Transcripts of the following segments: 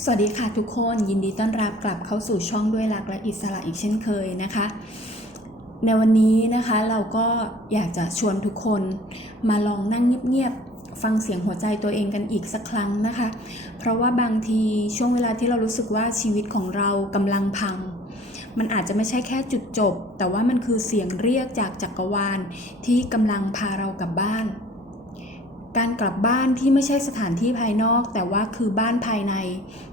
สวัสดีค่ะทุกคนยินดีต้อนรับกลับเข้าสู่ช่องด้วยรักและอิสระอีกเช่นเคยนะคะ ในวันนี้นะคะเราก็อยากจะชวนทุกคนมาลองนั่งเงียบๆฟังเสียงหัวใจตัวเองกันอีกสักครั้งนะคะ เพราะว่าบางทีช่วงเวลาที่เรารู้สึกว่าชีวิตของเรากำลังพัง มันอาจจะไม่ใช่แค่จุดจบ แต่ว่ามันคือเสียงเรียกจากจักรวาลที่กำลังพาเรากลับบ้าน การกลับบ้านที่ไม่ใช่สถานที่ภายนอก แต่ว่าคือบ้านภายใน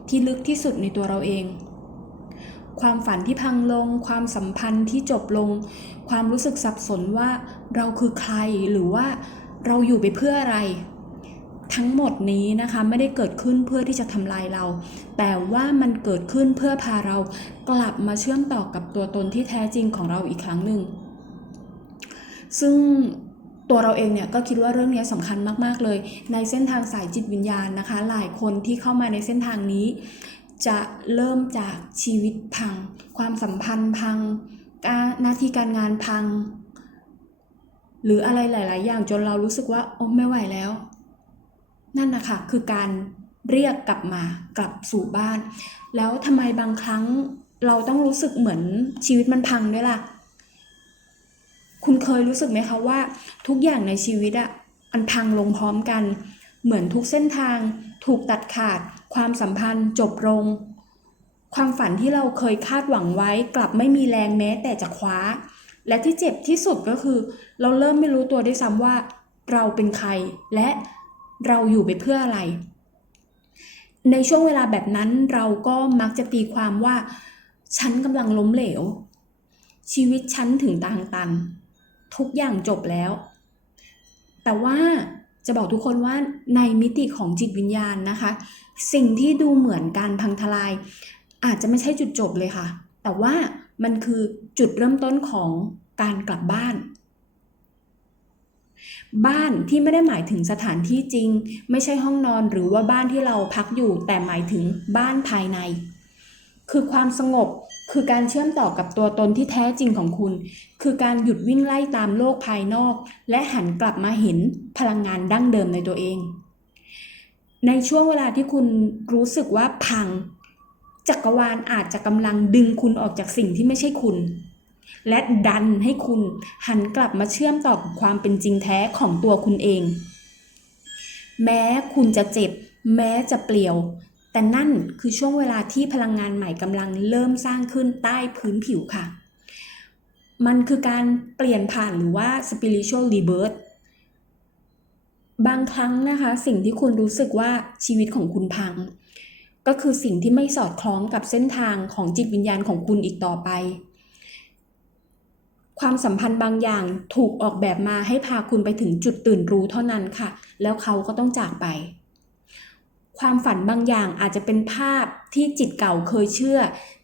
ที่ลึกที่สุดในตัวเราเอง ความฝันที่พังลง ความสัมพันธ์ที่จบลง ความรู้สึกสับสนว่าเราคือใครหรือว่าเราอยู่ไปเพื่ออะไร ทั้งหมดนี้นะคะไม่ได้เกิดขึ้นเพื่อที่จะทำลายเรา แต่ว่ามันเกิดขึ้นเพื่อพาเรากลับมาเชื่อมต่อกับตัวตนที่แท้จริงของเราอีกครั้งหนึ่งซึ่ง ตัวเราเองเนี่ยก็คิดว่าเรื่องนี้สำคัญมาก ๆ เลย ในเส้นทางสายจิตวิญญาณนะคะ หลายคนที่เข้ามาในเส้นทางนี้ จะเริ่มจากชีวิตพัง ความสัมพันธ์พังการหน้าที่การงานพัง หรืออะไรหลาย ๆ อย่างจนเรารู้สึกว่าโอ้ไม่ไหวแล้ว นั่นนะคะคือการเรียกกลับมากลับสู่บ้าน แล้วทำไมบางครั้งเราต้องรู้สึกเหมือนชีวิตมันพังด้วยล่ะ คุณเคยรู้สึกไหมคะว่าทุกอย่างในชีวิตอะมันพังลงพร้อมกัน เหมือนทุกเส้นทาง ถูกตัดขาด ความสัมพันธ์ จบลง ความฝันที่เราเคยคาดหวังไว้ กลับไม่มีแรงแม้แต่จะคว้า และที่เจ็บที่สุดก็คือ เราเริ่มไม่รู้ตัวด้วยซ้ำว่า เราเป็นใครและเราอยู่ไปเพื่ออะไร ในช่วงเวลาแบบนั้นเราก็มักจะตีความว่า ฉันกำลังล้มเหลว ชีวิตฉันถึงทางตัน ทุกอย่างจบแล้ว แต่ว่าจะบอกทุกคนว่าในมิติของจิตวิญญาณนะคะ สิ่งที่ดูเหมือนการพังทลาย อาจจะไม่ใช่จุดจบเลยค่ะ แต่ว่ามันคือจุดเริ่มต้นของการกลับบ้าน บ้านที่ไม่ได้หมายถึงสถานที่จริง ไม่ใช่ห้องนอนหรือว่าบ้านที่เราพักอยู่แต่หมายถึงบ้านภายใน คือความสงบ คือการเชื่อมต่อกับตัวตนที่แท้จริงของคุณ คือการหยุดวิ่งไล่ตามโลกภายนอก และหันกลับมาเห็นพลังงานดั้งเดิมในตัวเอง ในช่วงเวลาที่คุณรู้สึกว่าพัง จักรวาลอาจจะกำลังดึงคุณออกจากสิ่งที่ไม่ใช่คุณ และดันให้คุณหันกลับมาเชื่อมต่อกับความเป็นจริงแท้ของตัวคุณเอง แม้คุณจะเจ็บ แม้จะเปลี่ยว แต่นั่นคือช่วงเวลาที่พลังงานใหม่กำลังเริ่มสร้างขึ้นใต้พื้นผิวค่ะ มันคือการเปลี่ยนผ่านหรือว่า spiritual rebirth บางครั้งนะคะ สิ่งที่คุณรู้สึกว่าชีวิตของคุณพัง ก็คือสิ่งที่ไม่สอดคล้องกับเส้นทางของจิตวิญญาณของคุณอีกต่อไป ความสัมพันธ์บางอย่างถูกออกแบบมาให้พาคุณไปถึงจุดตื่นรู้เท่านั้นค่ะ แล้วเขาก็ต้องจากไป ความฝันบางอย่างอาจจะเป็นภาพที่จิตเก่าเคยเชื่อ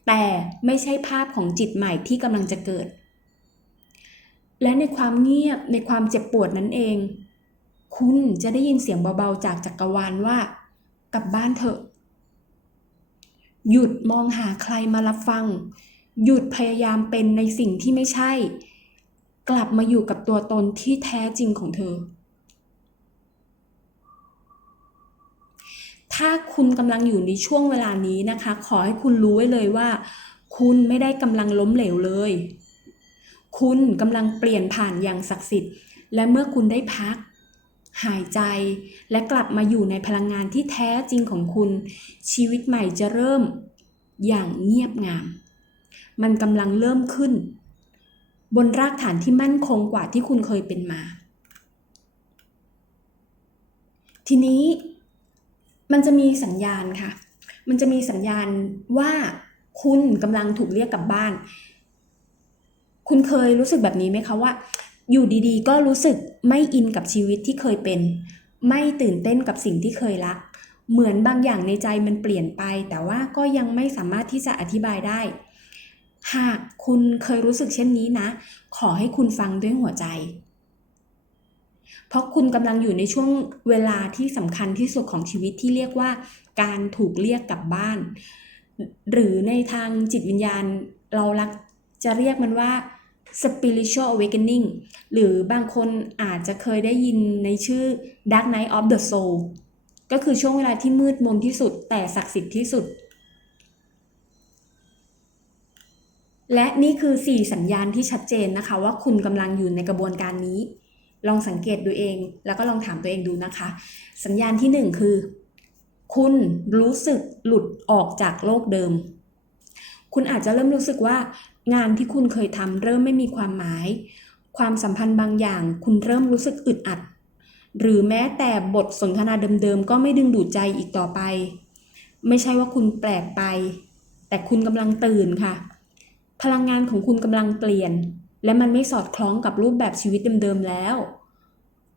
แต่ไม่ใช่ภาพของจิตใหม่ที่กำลังจะเกิด และในความเงียบในความเจ็บปวดนั้นเอง คุณจะได้ยินเสียงเบาๆจากจักรวาลว่า กลับบ้านเถอะ หยุดมองหาใครมารับฟัง หยุดพยายามเป็นในสิ่งที่ไม่ใช่ กลับมาอยู่กับตัวตนที่แท้จริงของเธอ ถ้าคุณกำลังอยู่ในช่วงเวลานี้นะคะ ขอให้คุณรู้ไว้เลยว่า คุณไม่ได้กำลังล้มเหลวเลย คุณกำลังเปลี่ยนผ่านอย่างศักดิ์สิทธิ์ และเมื่อคุณได้พัก หายใจ และกลับมาอยู่ในพลังงานที่แท้จริงของคุณ ชีวิตใหม่จะเริ่มอย่างเงียบงาม มันกำลังเริ่มขึ้น บนรากฐานที่มั่นคงกว่าที่คุณเคยเป็นมา ทีนี้ มันจะมีสัญญาณค่ะ มันจะมีสัญญาณว่าคุณกำลังถูกเรียกกลับบ้าน คุณเคยรู้สึกแบบนี้ไหมคะว่า อยู่ดีๆ ก็รู้สึกไม่อินกับชีวิตที่เคยเป็น ไม่ตื่นเต้นกับสิ่งที่เคยรัก เหมือนบางอย่างในใจมันเปลี่ยนไป แต่ว่าก็ยังไม่สามารถที่จะอธิบายได้ หากคุณเคยรู้สึกเช่นนี้นะ ขอให้คุณฟังด้วยหัวใจ ราะคุณกำลังอยู่ในช่วงเวลาที่สำคัญที่สุดของชีวิตที่เรียกว่า การถูกเรียกกลับบ้าน หรือในทางจิตวิญญาณเราลักจะเรียกมันว่า spiritual awakening หรือบางคนอาจจะเคยได้ยินในชื่อ dark night of the soul ก็คือช่วงเวลาที่มืดมนที่สุดแต่ศักดิ์สิทธิ์ที่สุด และนี่คือ 4 สัญญาณที่ชัดเจนนะคะว่าคุณกำลังอยู่ในกระบวนการนี้ ลองสังเกตดูเอง แล้วก็ลองถามตัวเองดูนะคะ สัญญาณที่ 1 คือ คุณรู้สึกหลุดออกจากโลกเดิม คุณอาจจะเริ่มรู้สึกว่างานที่คุณเคยทำเริ่มไม่มีความหมาย ความสัมพันธ์บางอย่าง คุณเริ่มรู้สึกอึดอัด หรือแม้แต่บทสนทนาเดิมๆ ก็ไม่ดึงดูดใจอีกต่อไป ไม่ใช่ว่าคุณแปลกไป แต่คุณกำลังตื่นค่ะ พลังงานของคุณกำลังเปลี่ยน และมันไม่สอดคล้องกับรูปแบบชีวิตเดิมๆแล้ว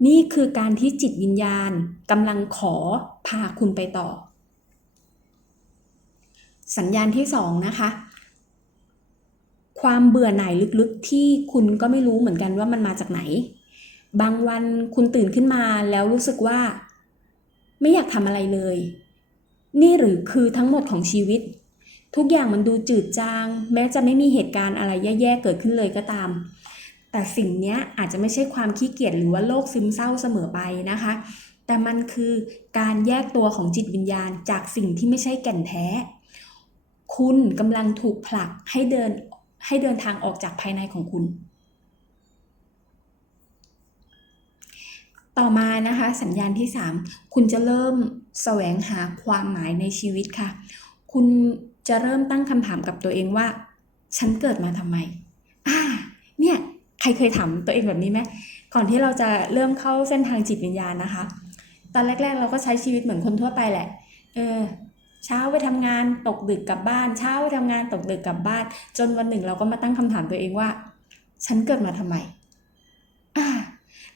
นี่คือการที่จิตวิญญาณกำลังขอพาคุณไปต่อ สัญญาณที่สองนะคะ ความเบื่อหน่ายลึกๆ ที่คุณก็ไม่รู้เหมือนกันว่ามันมาจากไหน บางวันคุณตื่นขึ้นมาแล้วรู้สึกว่า ไม่อยากทำอะไรเลย นี่หรือคือทั้งหมดของชีวิต ทุกอย่างมันดูจืดจาง แม้จะไม่มีเหตุการณ์อะไรแย่ๆเกิดขึ้นเลยก็ตาม แต่สิ่งนี้อาจจะไม่ใช่ความขี้เกียจหรือว่าโรคซึมเศร้าเสมอไปนะคะ แต่มันคือการแยกตัวของจิตวิญญาณจากสิ่งที่ไม่ใช่แก่นแท้ คุณกำลังถูกผลักให้เดินให้เดินทางออกจากภายในของคุณ ต่อมานะคะ สัญญาณที่ 3 คุณจะเริ่มแสวงหาความหมายในชีวิตค่ะ คุณ จะเริ่มตั้งคำถามกับตัวเองว่า ฉันเกิดมาทำไม อ่า เนี่ย ใครเคยถามตัวเองแบบนี้ไหมก่อนที่เราจะเริ่มเข้าเส้นทางจิตวิญญาณนะคะ ตอนแรก ๆ เราก็ใช้ชีวิตเหมือนคนทั่วไปแหละ เออ เช้าไปทำงานตกดึกกลับบ้าน เช้าไปทำงานตกดึกกลับบ้าน จนวันหนึ่งเราก็มาตั้งคำถามตัวเองว่า ฉันเกิดมาทำไม อ่า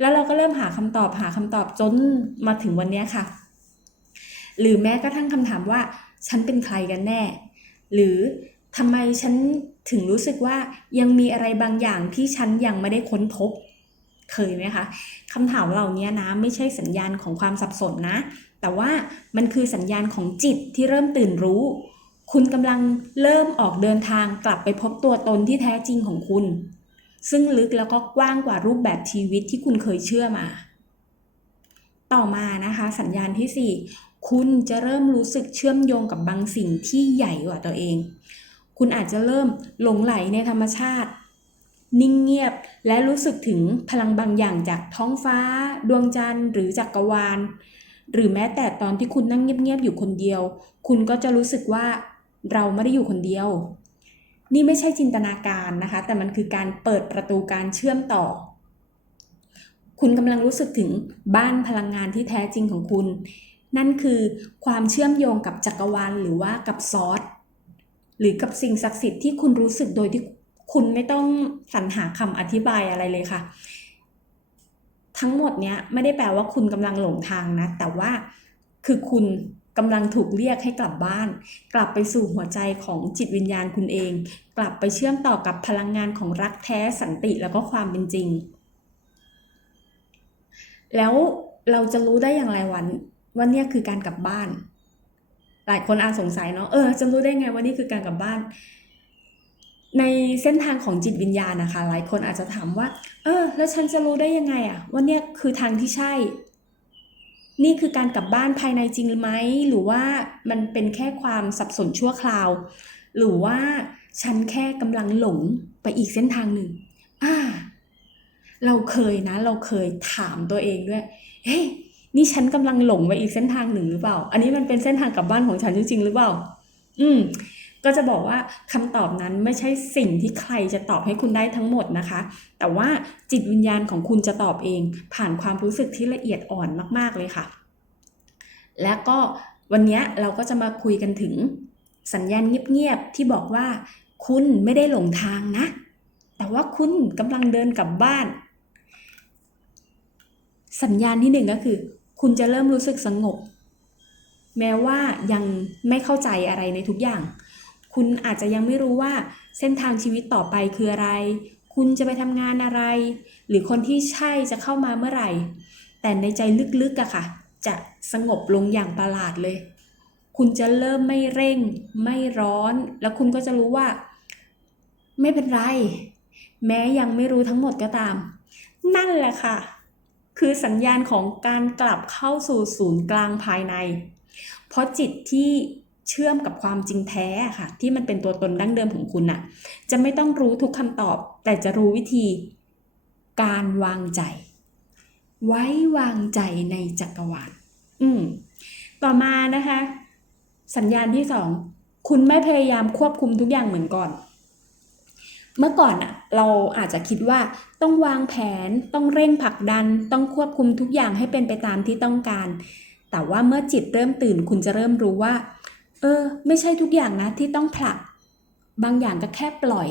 แล้วเราก็เริ่มหาคำตอบหาคำตอบจนมาถึงวันนี้ค่ะ หรือแม้กระทั่งคำถามว่า ฉันเป็นใครกันแน่ หรือทำไมฉันถึงรู้สึกว่ายังมีอะไรบางอย่างที่ฉันยังไม่ได้ค้นพบ เคยไหมคะคำถามเหล่านี้นะไม่ใช่สัญญาณของความสับสนนะ แต่ว่ามันคือสัญญาณของจิตที่เริ่มตื่นรู้ คุณกำลังเริ่มออกเดินทางกลับไปพบตัวตนที่แท้จริงของคุณ ซึ่งลึกแล้วก็กว้างกว่ารูปแบบชีวิตที่คุณเคยเชื่อมา ต่อมานะคะ สัญญาณที่ 4 คุณจะเริ่มรู้สึกเชื่อมโยงกับบางสิ่งที่ใหญ่กว่าตัวเอง คุณอาจจะเริ่มหลงไหลในธรรมชาติ นิ่งเงียบและรู้สึกถึงพลังบางอย่างจากท้องฟ้า ดวงจันทร์หรือจักกรวาล หรือแม้แต่ตอนที่คุณนั่งเงียบๆอยู่คนเดียว คุณก็จะรู้สึกว่าเราไม่ได้อยู่คนเดียว นี่ไม่ใช่จินตนาการนะคะ แต่มันคือการเปิดประตูการเชื่อมต่อคุณกำลังรู้สึกถึงบ้านพลังงานที่แท้จริงของคุณ นั่นคือความเชื่อมโยงกับจักรวาลหรือว่ากับซอสหรือกับสิ่งศักดิ์สิทธิ์ที่คุณรู้สึกโดยที่คุณไม่ต้องสรรหาคำอธิบายอะไรเลยค่ะ ทั้งหมดเนี้ยไม่ได้แปลว่าคุณกำลังหลงทางนะ แต่ว่าคือคุณกำลังถูกเรียกให้กลับบ้าน กลับไปสู่หัวใจของจิตวิญญาณคุณเอง กลับไปเชื่อมต่อกับพลังงานของรักแท้สันติแล้วก็ความเป็นจริง แล้วเราจะรู้ได้อย่างไรวัน ว่าเนี่ยคือการกลับบ้าน หลายคนอาจสงสัยเนาะเออจะรู้ได้ไงว่านี่คือการกลับบ้าน ในเส้นทางของจิตวิญญาณนะคะ หลายคนอาจจะถามว่า เออ แล้วฉันจะรู้ได้ยังไงอะว่าเนี่ยคือทางที่ใช่ นี่คือการกลับบ้านภายในจริงไหมหรือว่ามันเป็นแค่ความสับสนชั่วคราว หรือว่าฉันแค่กำลังหลงไปอีกเส้นทางหนึ่งอ่าเราเคยนะ เราเคยถามตัวเองด้วย เฮ้ย นี่ฉันกำลังหลงไปอีกเส้นทางหนึ่งหรือเปล่า อันนี้มันเป็นเส้นทางกลับบ้านของฉันจริงๆหรือเปล่า อืม ก็จะบอกว่าคำตอบนั้นไม่ใช่สิ่งที่ใครจะตอบให้คุณได้ทั้งหมดนะคะ แต่ว่าจิตวิญญาณของคุณจะตอบเอง ผ่านความรู้สึกที่ละเอียดอ่อนมากๆเลยค่ะ และก็วันนี้เราก็จะมาคุยกันถึงสัญญาณเงียบๆที่บอกว่า คุณไม่ได้หลงทางนะ แต่ว่าคุณกำลังเดินกลับบ้าน สัญญาณที่หนึ่งก็คือ คุณจะเริ่มรู้สึกสงบ แม้ว่ายังไม่เข้าใจอะไรในทุกอย่าง คุณอาจจะยังไม่รู้ว่าเส้นทางชีวิตต่อไปคืออะไร คุณจะไปทำงานอะไร หรือคนที่ใช่จะเข้ามาเมื่อไหร่ แต่ในใจลึกๆอะค่ะ จะสงบลงอย่างประหลาดเลย คุณจะเริ่มไม่เร่ง ไม่ร้อน แล้วคุณก็จะรู้ว่า ไม่เป็นไร แม้ยังไม่รู้ทั้งหมดก็ตาม นั่นแหละค่ะ คือสัญญาณของการกลับเข้าสู่ศูนย์กลางภายใน เพราะจิตที่เชื่อมกับความจริงแท้ค่ะ ที่มันเป็นตัวตนดั้งเดิมของคุณน่ะ จะไม่ต้องรู้ทุกคำตอบ แต่จะรู้วิธี การวางใจ ไว้วางใจในจักรวาลอืมต่อมานะคะ สัญญาณที่สองคุณไม่พยายามควบคุมทุกอย่างเหมือนก่อน เมื่อก่อนอะเราอาจจะคิดว่าต้องวางแผนต้องเร่งผลักดัน ต้องควบคุมทุกอย่างให้เป็นไปตามที่ต้องการ แต่ว่าเมื่อจิตเริ่มตื่นคุณจะเริ่มรู้ว่า เออ ไม่ใช่ทุกอย่างนะที่ต้องผลัก บางอย่างก็แค่ปล่อย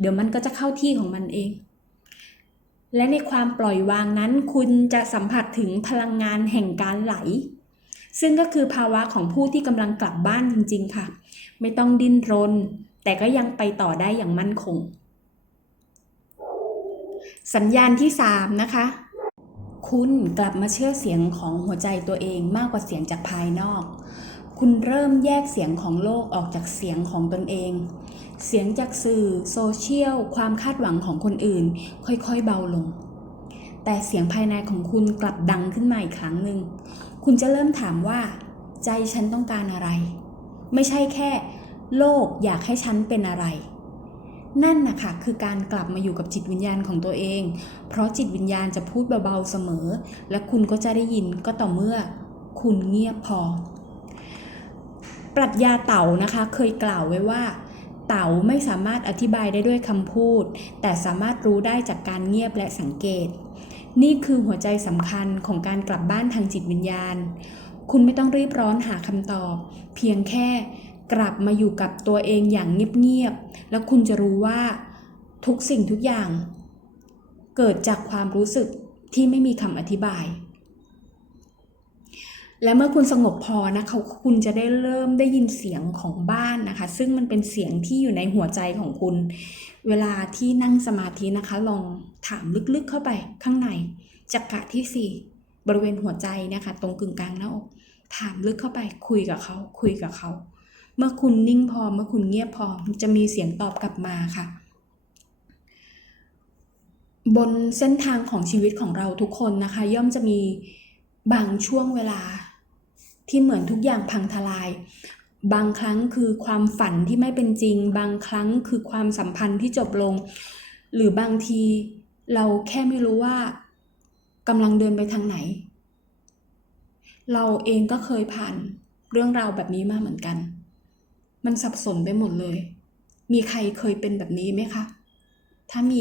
เดี๋ยวมันก็จะเข้าที่ของมันเอง และในความปล่อยวางนั้น คุณจะสัมผัสถึงพลังงานแห่งการไหล ซึ่งก็คือภาวะของผู้ที่กำลังกลับบ้านจริง ๆ ค่ะ ไม่ต้องดิ้นรน แต่ก็ยังไปต่อได้อย่างมั่นคง สัญญาณที่ 3 นะคะ คุณกลับมาเชื่อเสียงของหัวใจตัวเองมากกว่าเสียงจากภายนอก คุณเริ่มแยกเสียงของโลกออกจากเสียงของตนเอง เสียงจากสื่อโซเชียล ความคาดหวังของคนอื่น ค่อยๆเบาลง แต่เสียงภายในของคุณกลับดังขึ้นมาอีกครั้งหนึ่ง คุณจะเริ่มถามว่า ใจฉันต้องการอะไร ไม่ใช่แค่ โลกอยากให้ฉันเป็นอะไร นั่นนะคะคือการกลับมาอยู่กับจิตวิญญาณของตัวเอง เพราะจิตวิญญาณจะพูดเบาๆเสมอ และคุณก็จะได้ยินก็ต่อเมื่อคุณเงียบพอ ปรัชญาเต่านะคะเคยกล่าวไว้ว่า เต่าไม่สามารถอธิบายได้ด้วยคำพูด แต่สามารถรู้ได้จากการเงียบและสังเกต นี่คือหัวใจสำคัญของการกลับบ้านทางจิตวิญญาณ คุณไม่ต้องรีบร้อนหาคำตอบ เพียงแค่ กลับมาอยู่กับตัวเองอย่างเงียบๆ แล้วคุณจะรู้ว่าทุกสิ่งทุกอย่าง เกิดจากความรู้สึกที่ไม่มีคำอธิบาย และเมื่อคุณสงบพอนะคะคุณจะได้เริ่มได้ยินเสียงของบ้านนะคะ ซึ่งมันเป็นเสียงที่อยู่ในหัวใจของคุณ เวลาที่นั่งสมาธินะคะ ลองถามลึกๆเข้าไปข้างในจักระที่ 4 บริเวณหัวใจนะคะ ตรงกึ่งกลางหน้าอกถามลึกเข้าไปคุยกับเขา คุยกับเขา เมื่อคุณนิ่งพอเมื่อคุณเงียบพอจะมีเสียงตอบกลับมาค่ะ บนเส้นทางของชีวิตของเราทุกคนนะคะ ย่อมจะมีบางช่วงเวลา ที่เหมือนทุกอย่างพังทลาย บางครั้งคือความฝันที่ไม่เป็นจริง บางครั้งคือความสัมพันธ์ที่จบลง หรือบางทีเราแค่ไม่รู้ว่ากำลังเดินไปทางไหน เราเองก็เคยผ่านเรื่องราวแบบนี้มาเหมือนกัน มันสับสนไปหมดเลย มีใครเคยเป็นแบบนี้ไหมคะ ถ้ามี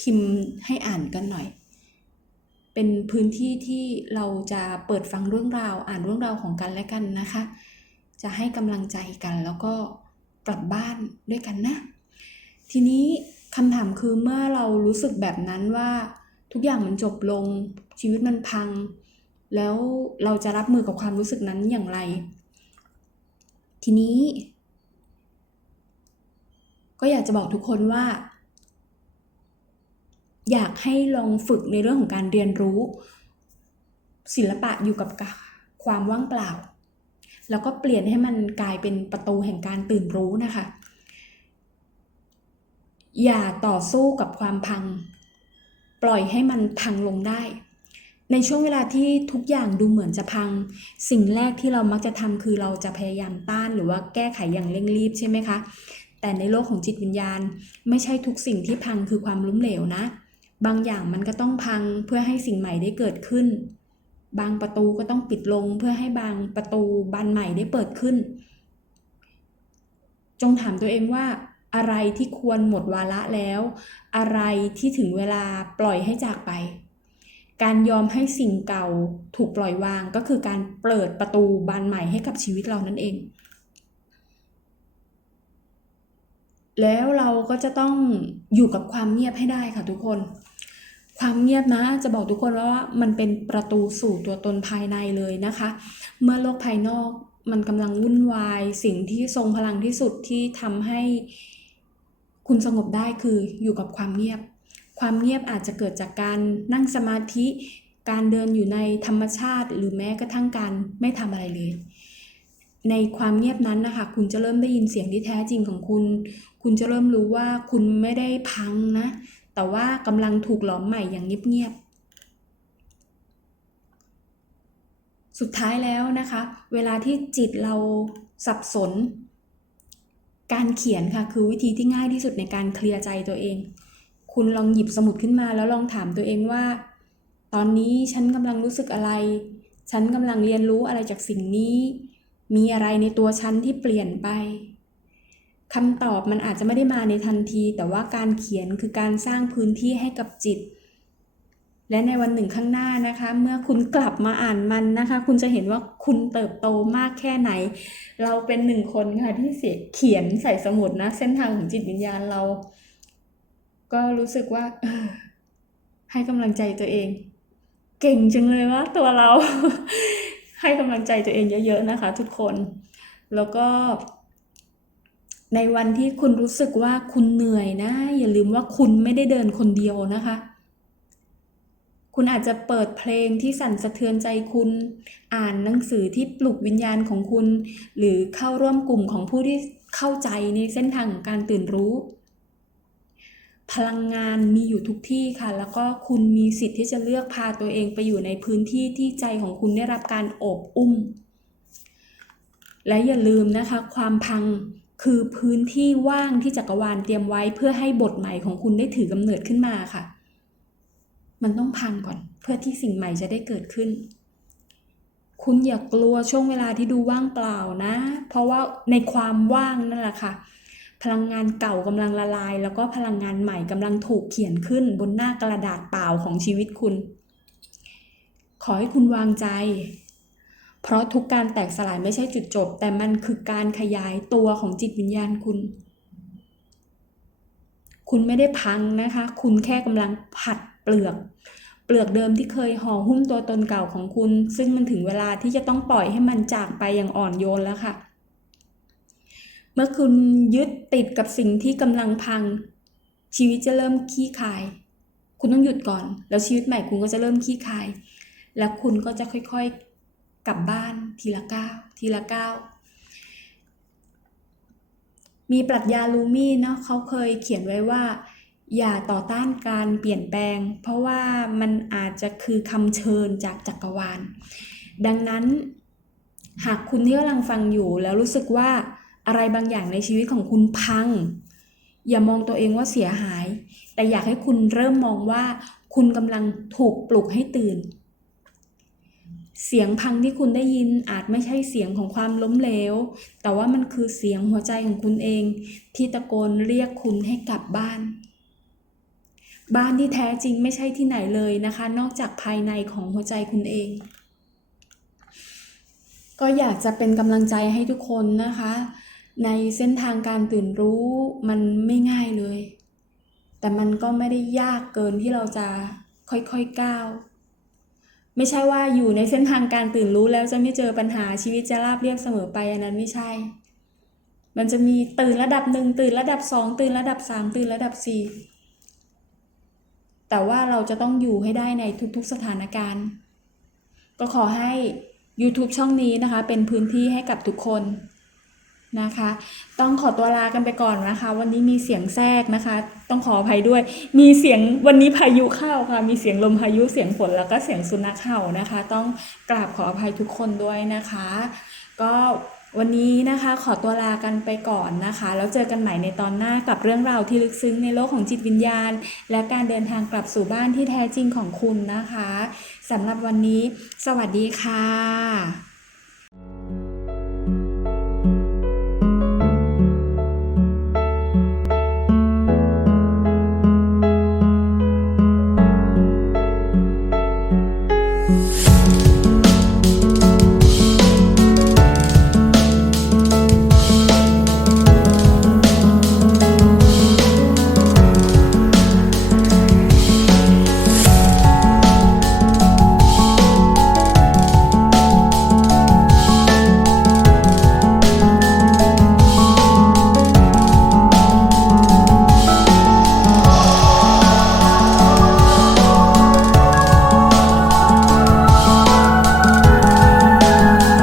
พิมพ์ให้อ่านกันหน่อย เป็นพื้นที่ที่เราจะเปิดฟังเรื่องราว อ่านเรื่องราวของกันและกันนะคะ จะให้กำลังใจกันแล้วก็กลับบ้านด้วยกันนะ ทีนี้คำถามคือเมื่อเรารู้สึกแบบนั้นว่าทุกอย่างมันจบลงชีวิตมันพัง แล้วเราจะรับมือกับความรู้สึกนั้นอย่างไร ทีนี้ ก็อยากจะบอกทุกคนว่า อยากให้ลองฝึกในเรื่องของการเรียนรู้ ศิลปะอยู่กับความว่างเปล่า แล้วก็เปลี่ยนให้มันกลายเป็นประตูแห่งการตื่นรู้นะคะ อย่าต่อสู้กับความพัง ปล่อยให้มันพังลงได้ ในช่วงเวลาที่ทุกอย่างดูเหมือนจะพัง สิ่งแรกที่เรามักจะทำคือเราจะพยายามต้านหรือว่าแก้ไขอย่างเร่งรีบใช่ไหมคะ แต่ในโลกของจิตวิญญาณ ไม่ใช่ทุกสิ่งที่พังคือความล้มเหลวนะ บางอย่างมันก็ต้องพังเพื่อให้สิ่งใหม่ได้เกิดขึ้น บางประตูก็ต้องปิดลงเพื่อให้บางประตูบานใหม่ได้เปิดขึ้น จงถามตัวเองว่าอะไรที่ควรหมดวาระแล้ว อะไรที่ถึงเวลาปล่อยให้จากไป การยอมให้สิ่งเก่าถูกปล่อยวางก็คือการเปิดประตูบานใหม่ให้กับชีวิตเรานั่นเอง แล้วเราก็จะต้องอยู่กับความเงียบให้ได้ค่ะทุกคน ความเงียบนะจะบอกทุกคนว่ามันเป็นประตูสู่ตัวตนภายในเลยนะคะ เมื่อโลกภายนอกมันกำลังวุ่นวาย สิ่งที่ทรงพลังที่สุดที่ทำให้คุณสงบได้คืออยู่กับความเงียบ ความเงียบอาจจะเกิดจากการนั่งสมาธิ การเดินอยู่ในธรรมชาติ หรือแม้กระทั่งการไม่ทำอะไรเลย ในความเงียบนั้นนะคะ คุณจะเริ่มได้ยินเสียงที่แท้จริงของคุณ คุณจะเริ่มรู้ว่าคุณไม่ได้พังนะ แต่ว่ากำลังถูกหลอมใหม่อย่างเงียบๆสุดท้ายแล้วนะคะ เวลาที่จิตเราสับสน การเขียนค่ะคือวิธีที่ง่ายที่สุดในการเคลียร์ใจตัวเอง คุณลองหยิบสมุดขึ้นมา แล้วลองถามตัวเองว่า ตอนนี้ฉันกำลังรู้สึกอะไร ฉันกำลังเรียนรู้อะไรจากสิ่งนี้ มีอะไรในตัวฉันที่เปลี่ยนไปคำตอบมันอาจจะไม่ได้มาในทันที แต่ว่าการเขียนคือการสร้างพื้นที่ให้กับจิต และในวันหนึ่งข้างหน้านะคะ เมื่อคุณกลับมาอ่านมันนะคะ คุณจะเห็นว่าคุณเติบโตมากแค่ไหน เราเป็นหนึ่งคนค่ะที่เสียเขียนใส่สมุดนะ เส้นทางของจิตวิญญาณเรา ก็รู้สึกว่าให้กำลังใจตัวเอง เก่งจังเลยว่าตัวเรา ให้กำลังใจตัวเองเยอะๆนะคะ ทุกคน แล้วก็ ในวันที่คุณรู้สึกว่าคุณเหนื่อยนะ อย่าลืมว่าคุณไม่ได้เดินคนเดียวนะคะ คุณอาจจะเปิดเพลงที่สั่นสะเทือนใจคุณ อ่านหนังสือที่ปลุกวิญญาณของคุณ หรือเข้าร่วมกลุ่มของผู้ที่เข้าใจในเส้นทางของการตื่นรู้ พลังงานมีอยู่ทุกที่ค่ะ แล้วก็คุณมีสิทธิ์ที่จะเลือกพาตัวเองไปอยู่ในพื้นที่ที่ใจของคุณได้รับการอบอุ้ม และอย่าลืมนะคะ ความพังคือพื้นที่ว่างที่จักรวาลเตรียมไว้เพื่อให้บทใหม่ของคุณได้ถือกำเนิดขึ้นมาค่ะ มันต้องพังก่อนเพื่อที่สิ่งใหม่จะได้เกิดขึ้น คุณอย่ากลัวช่วงเวลาที่ดูว่างเปล่านะ เพราะว่าในความว่างนั่นแหละค่ะ พลังงานเก่ากำลังละลาย แล้วก็พลังงานใหม่กำลังถูกเขียนขึ้นบนหน้ากระดาษเปล่าของชีวิตคุณ ขอให้คุณวางใจ เพราะทุกการแตกสลายไม่ใช่จุดจบ แต่มันคือการขยายตัวของจิตวิญญาณคุณ คุณไม่ได้พังนะคะ คุณแค่กำลังผัดเปลือกเปลือกเดิมที่เคยห่อหุ้มตัวตนเก่าของคุณ ซึ่งมันถึงเวลาที่จะต้องปล่อยให้มันจากไปอย่างอ่อนโยนแล้วค่ะ มื่อคุณยึดติดกับสิ่งที่กำลังพัง ชีวิตจะเริ่มขี้คาย คุณต้องหยุดก่อน แล้วชีวิตใหม่คุณก็จะเริ่มขี้คาย แล้วคุณก็จะค่อยๆกลับบ้านทีละก้าวทีละก้าวมีปรัชญาลูมี่เนาะเขาเคยเขียนไว้ว่า อย่าต่อต้านการเปลี่ยนแปลง เพราะว่ามันอาจจะคือคำเชิญจากจักรวาล ดังนั้น หากคุณที่กำลังฟังอยู่แล้วรู้สึกว่า อะไรบางอย่างในชีวิตของคุณพัง อย่ามองตัวเองว่าเสียหาย แต่อยากให้คุณเริ่มมองว่า คุณกำลังถูกปลุกให้ตื่น เสียงพังที่คุณได้ยินอาจไม่ใช่เสียงของความล้มเหลว แต่ว่ามันคือเสียงหัวใจของคุณเอง ที่ตะโกนเรียกคุณให้กลับบ้านบ้านที่แท้จริงไม่ใช่ที่ไหนเลยนะคะ นอกจากภายในของหัวใจคุณเอง ก็อยากจะเป็นกำลังใจให้ทุกคนนะคะ ในเส้นทางการตื่นรู้มันไม่ง่ายเลย แต่มันก็ไม่ได้ยากเกินที่เราจะค่อยๆก้าว ไม่ใช่ว่าอยู่ในเส้นทางการตื่นรู้แล้วจะไม่เจอปัญหาชีวิตจะราบเรียบเสมอไปอันนั้นไม่ใช่ มันจะมีตื่นระดับหนึ่งตื่นระดับสองตื่นระดับสามตื่นระดับสี่แต่ว่าเราจะต้องอยู่ให้ได้ในทุกๆสถานการณ์ ก็ขอให้ YouTube ช่องนี้นะคะ เป็นพื้นที่ให้กับทุกคน นะคะ ต้องขอตัวลากันไปก่อนนะคะ วันนี้มีเสียงแทรกนะคะ ต้องขออภัยด้วย มีเสียงวันนี้พายุเข้าค่ะ มีเสียงลมพายุเสียงฝนแล้วก็เสียงสุนัขเห่านะคะ ต้องกราบขออภัยทุกคนด้วยนะคะ ก็วันนี้นะคะขอตัวลากันไปก่อนนะคะ แล้วเจอกันใหม่ในตอนหน้ากับเรื่องราวที่ลึกซึ้งในโลกของจิตวิญญาณ และการเดินทางกลับสู่บ้านที่แท้จริงของคุณนะคะสำหรับวันนี้ สวัสดีค่ะ